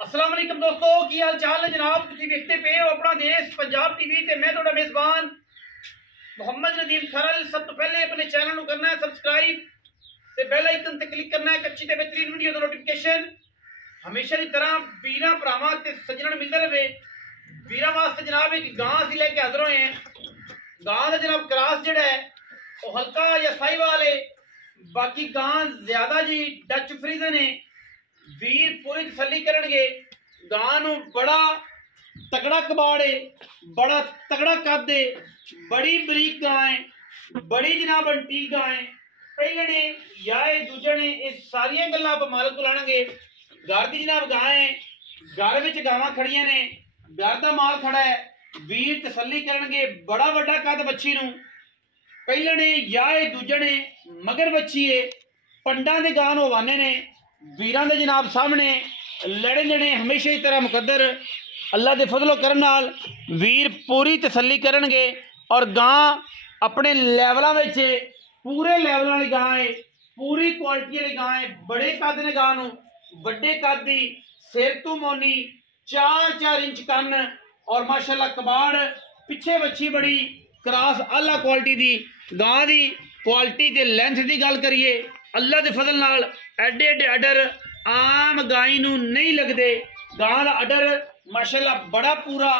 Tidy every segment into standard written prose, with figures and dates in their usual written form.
अस्सलाम वालेकुम दोस्तों, की हाल चाल है जनाब। तुसीं देखते पे हो अपना देश पंजाब टीवी ते मैं तुहाडा मेज़बान मोहम्मद नदीम खरल। सब तो पहले अपने चैनल को करना है सबसक्राइब ते बेल आइकन ते क्लिक करना है एक अच्छी ते बेहतरीन वीडियो दा नोटिफिकेशन हमेशा की तरह वीरां भरावां ते सज्जणां मिलदा रहे। वीरां वास्ते जनाब एक गां असीं लैके हाज़र होए हैं। गां दा जनाब क्रॉस जिहड़ा है वो हल्का या साहिवाल है, बाकी गां ज्यादा जी डच फ्रीजन है। वीर पूरी तसल्ली करनगे। गां नूं बड़ा तगड़ा कबाड़ है, बड़ा तगड़ा कद है, बड़ी बरीक गां है, बड़ी जनाब अंटीक गां है। पहले ने या दूजे ने ये सारिया गल्लां आप मालक को लाणगे। घर की जनाब गां है, घर विच गावां खड़ियां ने, घर दा माल खड़ा है। वीर तसल्ली करनगे। बड़ा वड्डा कद बच्ची नूं पहले ने या दूजे ने मगर बच्ची है। पंडा दे गां नूं हवाने ने वीरां दे जनाब सामने लड़े लड़े हमेशा की तरह मुकद्दर अल्लाह के फजलो करन नाल वीर पूरी तसल्ली करनगे। और गां अपने लैवलों में पूरे लैवलों वाली गां है, पूरी क्वालिटी वाली गां है। बड़े कद ने गां नूं, वड्डे कद दी, सिर तो मोनी, 4-4 इंच कन और माशाल्लाह कबाड़ पिछे बच्ची बड़ी क्रॉस आला क्वालिटी दी गां दी क्वालिटी ते लेंथ की गल करिए अल्लाह के फजल नाल एडे एडे अडर आम गाई नूं नहीं लगते। गां दा अडर माशाल्लाह बड़ा पूरा,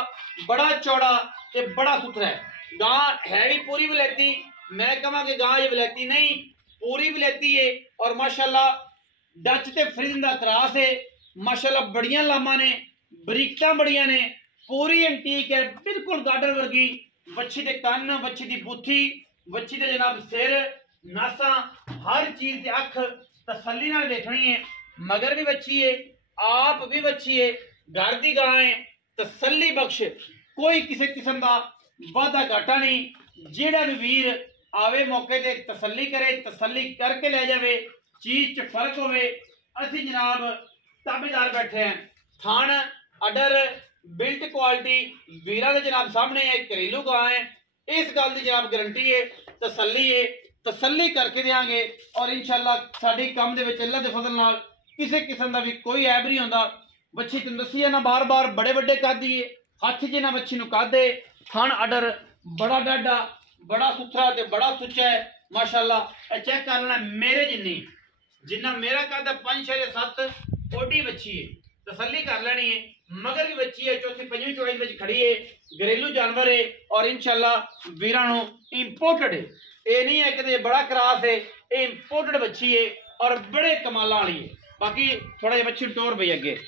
बड़ा चौड़ा ते बड़ा सुथरा है। गां है भी पूरी वलैती, मैं कहां कि गां ये वलैती नहीं, पूरी वलैती है। और माशाल्लाह डच ते फ्रीजन दा क्रॉस है। माशाल्लाह बड़ियां लामां ने, बरीकतां बड़ियां ने, पूरी एंटीक है, बिल्कुल गाडर वर्गी। बच्ची दे कन्न, बच्ची दी बुत्थी, बच्ची दे जनाब सिर, नासा, हर चीज की अख तसल्ली नाल देखनी है। मगर भी बच्ची है, आप भी बच्ची है, घर की गां है, तसल्ली बख्श, कोई किसी किस्म का वादा घाटा नहीं। जेड़ा भी वीर आवे मौके ते तसल्ली करे, तसल्ली करके ले जावे, चीज च फर्क होवे। असी जनाब ताबेदार बैठे हैं। थान अडर बिल्ट क्वालिटी वीरां दे जनाब सामने है। घरेलू गां है, इस गल की जनाब गारंटी है, तसल्ली है, तसल्ली करके देंगे। और इंशाल्लाह साडी काम दे विच अल्लाह दे फजल नाल किसी किस्म का भी कोई ऐब नहीं होंदा। बच्ची तुम दसी है ना बार बार बड़े बड़े कद दी है, हाथ च ना बच्ची नूं कद है। थन अडर बड़ा डाडा, बड़ा सुथरा ते बड़ा सुच्चा है माशाल्लाह। चेक कर लेना मेरे जिन्नी, जिन्ना मेरा कद है 5-6-7 ओडी बच्ची है, तसल्ली कर लेनी है। मगर भी बच्ची है, चौथी पंजवीं चौड़ी में खड़ी है, घरेलू जानवर है। और इंशाल्लाह वीरां नूं इंपोर्टेड है, ये नहीं है कि बड़ा क्रॉस है, ये इंपोर्टेड बच्ची है और बड़े कमाला वाली है। बाकी थोड़ा जिहा बच्ची टोर पई अगे,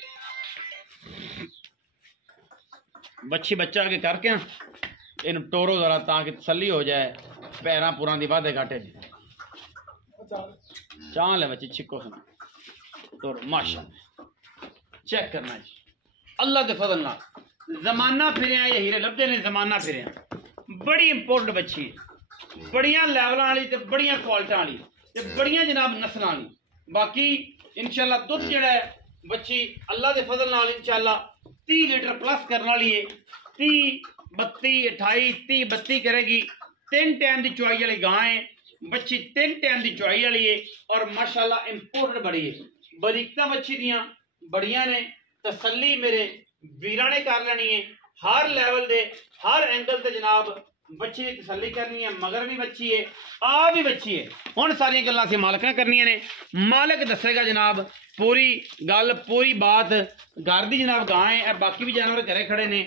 बच्ची बच्चा अगे करके ना इन टोरो जरा ताकि तसल्ली हो जाए। पैरां पुरां दी वाधे घाटे चाल है बच्ची, छिको सुना टोरो माशाल्लाह। चेक करना जी अल्लाह के फजल नाल जमाना फिर ये हीरे लभदे ने, जमाना फिर बड़ी इंपोर्टेंट बच्ची है, बड़ियां लैवलों वाली ते बड़ियां क्वालिटियां वाली ते बड़ियां जनाब नस्लां वाली। बाकी इंशाल्लाह दुध जिहड़ा है बच्ची अल्लाह के फजल नाल इंशाल्लाह 30 लीटर प्लस करने वाली है। 30, 32, 28, 30, 32 करेगी। 3 टाइम की चुआई वाली गां है बच्ची, 3 टाइम की चुआई वाली है। और माशाल्लाह इंपोर्टेंट बड़ी है, बरीकतां बच्ची दियां बड़ियां ने। तसल्ली मेरे वीरां ने कर लेनी है, हर लैवल दे हर एंगल से जनाब बच्ची की तसल्ली करनी है। मगर भी बच्ची है, आ भी बच्ची है। हुण सारियां गल्लां असीं मालक ने करनियां ने, मालक दसेगा जनाब पूरी गल पूरी बात। घर की जनाब गां है, बाकी भी जानवर घरे खड़े ने,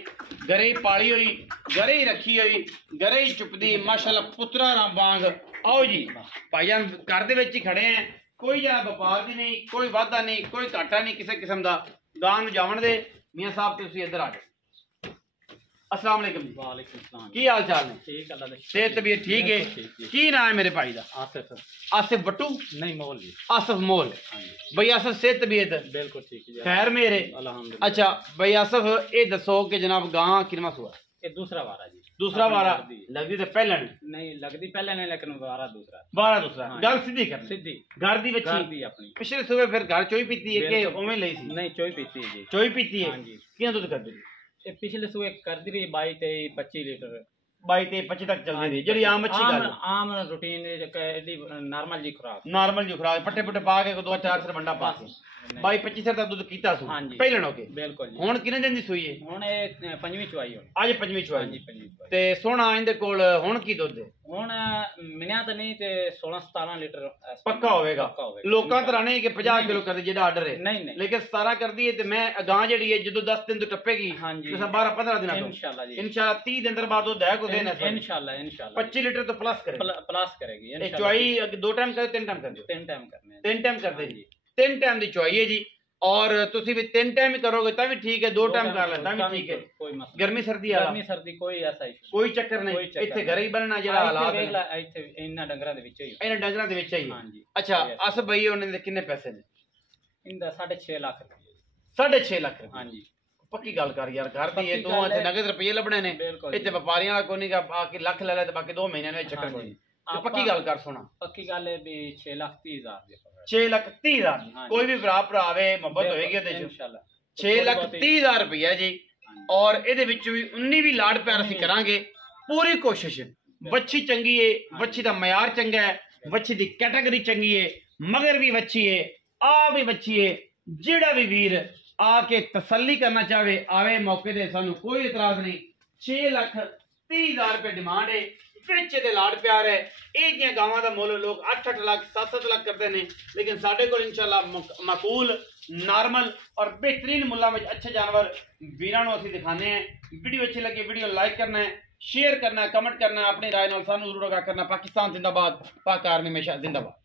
घरे ही पाली हुई, घरे ही रखी हुई, घरे ही चुपदी माशाल्लाह पुत्रा राम वांग। आओ जी भाईजान घर दे विच ही खड़े हैं, कोई जनाब व्यापार दी नहीं, कोई वाधा नहीं, कोई घाटा नहीं किसी किस्म का। गां नूं जावण दे मियां साहब तुसीं इधर आ जाओ। अस्सलाम वालेकुम जी। वालेकुम सलाम। की हाल चाल ने? ठीक अल्लाह दे। सेहत तबीयत ठीक है? की नाम है मेरे भाई दा? आसिफ। आसिफ बट्टू नहीं मोल जी। आसिफ मोल। भाई आसिफ सेहत तबीयत बिल्कुल ठीक है खैर मेरे अल्हम्दुलिल्लाह। अच्छा भाई आसिफ ये दसो कि जनाब गां किनवा सुआ? ये दूसरा वारा जी। दूसरा वारा लगदी ते पहले नहीं लगदी पहले ने, लेकिन वारा दूसरा। वारा दूसरा। गल सीधी कर सीधी घर दी बच्ची घर दी अपनी। पिछले सुबह फिर घर चोई पीती है कि ओवें लई सी? नहीं चोई पीती है जी। चोई पीती है? हां जी। कियां दुध करदी? ये पिछले सुबह कर दी रही 22-23-25 लीटर 22 ਤੇ 25 ਤੱਕ ਚੱਲਦੀ ਰਹੀ ਜਿਹੜੀ ਆਮ ਅੱਛੀ ਗੱਲ ਹੈ। ਆਮ ਰੂਟੀਨ ਨਾਰਮਲ ਜੀ ਖੁਰਾਕ ਨਾਰਮਲ ਜੀ ਖੁਰਾਕ ਪੱਟੇ ਪੁੱਟੇ ਪਾ ਕੇ 2-4 ਸਿਰ ਵੰਡਾ ਪਾ ਕੇ 22-25 ਸਿਰ ਤੱਕ ਦੁੱਧ ਕੀਤਾ ਸੀ ਪਹਿਲਣ ਹੋ ਕੇ। ਬਿਲਕੁਲ ਜੀ। ਹੁਣ ਕਿੰਨੇ ਦਿਨ ਦੀ ਸੂਈ ਹੈ? ਹੁਣ ਇਹ ਪੰਜਵੀਂ ਚੁਆਈ ਹੋਣੀ। ਅੱਜ ਪੰਜਵੀਂ ਚੁਆਈ। ਹਾਂਜੀ ਪੰਜਵੀਂ ਚੁਆਈ। ਤੇ ਸੋਹਣਾ ਇਹਦੇ ਕੋਲ ਹੁਣ ਕੀ ਦੁੱਧ ਹੈ? ਹੁਣ ਮਿਲਿਆ ਤਾਂ ਨਹੀਂ ਤੇ 16-17 ਲੀਟਰ ਪੱਕਾ ਹੋਵੇਗਾ। ਲੋਕਾਂ ਤਰ੍ਹਾਂ ਨਹੀਂ ਕਿ 50 ਕਿਲੋ ਕਰਦੇ ਜਿਹੜਾ ਆਰਡਰ ਹੈ, ਨਹੀਂ ਨਹੀਂ, ਲੇਕਿਨ 17 ਕਰਦੀ ਹੈ। ਤੇ ਮੈਂ ਅਗਾਂ ਜਿਹੜੀ ਹੈ ਜਦੋਂ 10 ਦਿਨ ਤੋਂ ਟੱਪੇਗੀ ਹਾਂਜੀ 12-15 ਦਿਨਾਂ ਤੋਂ ਇਨਸ਼ਾਅੱਲਾ ਜੀ, ਇਨਸ਼ਾਅੱਲਾ 30 ਦਿਨ ਬਾਅਦ ਉਹ ਹੈ ਕੋ ਦੇਣਾ ਇਨਸ਼ਾਅੱਲਾ 25 ਲੀਟਰ ਤੋਂ ਪਲੱਸ ਕਰੇ ਪਲੱਸ ਕਰੇਗੀ ਇਹ ਚੁਆਈ। 2 ਟਾਈਮ ਕਰਦੇ 3 ਟਾਈਮ ਕਰਦੇ? 3 ਟਾਈਮ ਕਰਨੇ। 3 ਟਾਈਮ ਕਰਦੇ ਜੀ। 3 ਟਾਈਮ ਦੀ ਚੁਆਈ ਹੈ ਜੀ। और ਤੁਸੀਂ ਵੀ 3 ਟਾਈਮ ਹੀ ਕਰੋਗੇ ਤਾਂ ਵੀ ਠੀਕ ਹੈ, 2 ਟਾਈਮ ਕਰ ਲੈਂਦਾ ਵੀ ਠੀਕ ਹੈ। ਕੋਈ ਮਸਲਾ ਗਰਮੀ ਸਰਦੀ ਵਾਲਾ ਗਰਮੀ ਸਰਦੀ ਕੋਈ ਐਸਾ ਇਸ਼ੂ ਕੋਈ ਚੱਕਰ ਨਹੀਂ। ਇੱਥੇ ਘਰੇ ਹੀ ਬਣਨਾ ਜਿਹੜਾ ਹਾਲਾਤ ਵੇਖ ਲੈ ਇੱਥੇ ਇਹਨਾਂ ਡੰਗਰਾਂ ਦੇ ਵਿੱਚ ਹੀ ਇਹਨਾਂ ਡੰਗਰਾਂ ਦੇ ਵਿੱਚ ਹੀ। ਹਾਂਜੀ ਅੱਛਾ ਅਸ ਬਈ ਉਹਨਾਂ ਦੇ ਕਿੰਨੇ ਪੈਸੇ ਨੇ? ਇਹਦਾ 6.5 ਲੱਖ ਰੁਪਏ। 6.5 ਲੱਖ ਰੁਪਏ? ਹਾਂਜੀ ਪੱਕੀ ਗੱਲ ਕਰ ਯਾਰ, ਘਰ ਦੀ ਇਹ ਤੂੰ ਇੱਥੇ ਨਗਦ ਰੁਪਏ ਲੱਭਣੇ ਨੇ। ਇੱਥੇ ਵਪਾਰੀਆਂ ਵਾਲਾ ਕੋਈ ਨਹੀਂ ਆ ਕਿ ਲੱਖ ਲੈ ਲੈ ਤੇ ਬਾਕੀ 2 ਮਹੀਨਿਆਂ ਵਿੱਚ ਚੱਕਰ ਕੋਈ ਨਹੀਂ। ਪੱਕੀ ਗੱਲ ਕਰ ਸੁਣਾ। ਪੱਕੀ ਗੱਲ ਹੈ ਵੀ 6,30,000 ਦੀ 6,30,000 ਕੋਈ ਵੀ ਭਰਾ ਆਵੇ ਮੁਹੱਬਤ ਹੋਏਗੀ ਉਹਦੇ ਚ। ਇਨਸ਼ਾਅੱਲਾ 6,30,000 ਰੁਪਇਆ ਜੀ। ਔਰ ਇਹਦੇ ਵਿੱਚ ਵੀ 19 ਵੀ ਲਾੜ ਪਿਆਰ ਅਸੀਂ ਕਰਾਂਗੇ ਪੂਰੀ ਕੋਸ਼ਿਸ਼। ਵੱਛੀ ਚੰਗੀ ਹੈ, ਵੱਛੀ ਦਾ ਮਿਆਰ ਚੰਗਾ ਹੈ, ਵੱਛੀ ਦੀ ਕੈਟਾਗਰੀ ਚੰਗੀ ਹੈ, ਮਗਰ ਵੀ ਵੱਛੀ ਹੈ, ਆ ਵੀ ਵੱਛੀ ਹੈ। ਜਿਹੜਾ ਵੀ ਵੀਰ ਆ ਕੇ ਤਸੱਲੀ ਕਰਨਾ ਚਾਹਵੇ ਆਵੇ ਮੌਕੇ ਤੇ, ਸਾਨੂੰ ਕੋਈ ਇਤਰਾਜ਼ ਨਹੀਂ। 6,30,000 ਰੁਪਏ ਡਿਮਾਂਡ ਹੈ। ਵਿੱਚ ਦੇ ਲਾੜ ਪਿਆਰ ਹੈ। ਇਹ ਜਿਹੀਆਂ ਗਾਵਾਂ ਦਾ ਮੁੱਲ ਲੋਕ 8-8 ਲੱਖ 7-7 ਲੱਖ ਕਰਦੇ ਨੇ, ਲੇਕਿਨ ਸਾਡੇ ਕੋਲ ਇਨਸ਼ਾਅੱਲਾ ਮਾਕੂਲ ਨਾਰਮਲ ਔਰ बेहतरीन ਮੁੱਲਾਂ ਵਿੱਚ ਅੱਛੇ ਜਾਨਵਰ ਵੀਰਾਂ ਨੂੰ ਅਸੀਂ ਦਿਖਾਣੇ हैं। वीडियो अच्छी लगी वीडियो लाइक करना है, शेयर करना है, कमेंट करना है, अपनी राय नाल सानू जरूर आगाह करना। पाकिस्तान जिंदाबाद, पाक आर्मी हमेशा जिंदाबाद।